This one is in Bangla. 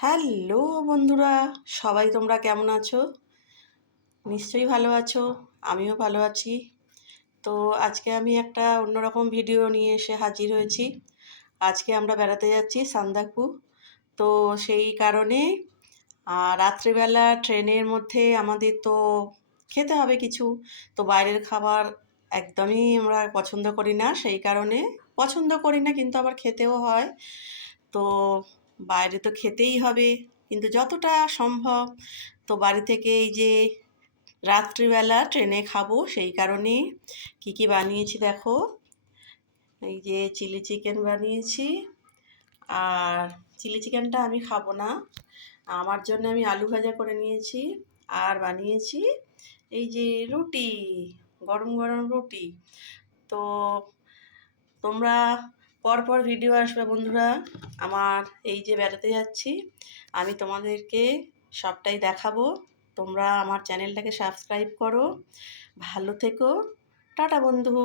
হ্যালো বন্ধুরা, সবাই তোমরা কেমন আছো? নিশ্চয়ই ভালো আছো। আমিও ভালো আছি। তো আজকে আমি একটা অন্যরকম ভিডিও নিয়ে এসে হাজির হয়েছি। আজকে আমরা বেড়াতে যাচ্ছি সান্দাকফু। তো সেই কারণে রাত্রিবেলা ট্রেনের মধ্যে আমাদের তো খেতে হবে কিছু। তো বাইরের খাবার একদমই আমরা পছন্দ করি না। সেই কারণে পছন্দ করি না কিন্তু আবার খেতেও হয়। তো বাইরে তো খেতেই হবে। কিন্তু যতটা সম্ভব তো বাড়ি থেকে এই যে রাত্রিবেলা ট্রেনে খাবো সেই কারণে কি বানিয়েছি দেখো। এই যে চিলি চিকেন বানিয়েছি। আর চিলি চিকেনটা আমি খাবো না। আমার জন্য আমি আলু ভাজা করে নিয়েছি। আর বানিয়েছি এই যে রুটি, গরম গরম রুটি। তো তোমরা পরপর ভিডিও আসবে বন্ধুরা। আমার এই যে বেড়াতে যাচ্ছি, আমি তোমাদেরকে সবটাই দেখাবো। তোমরা আমার চ্যানেলটাকে সাবস্ক্রাইব করো। ভালো থেকো। টাটা বন্ধু।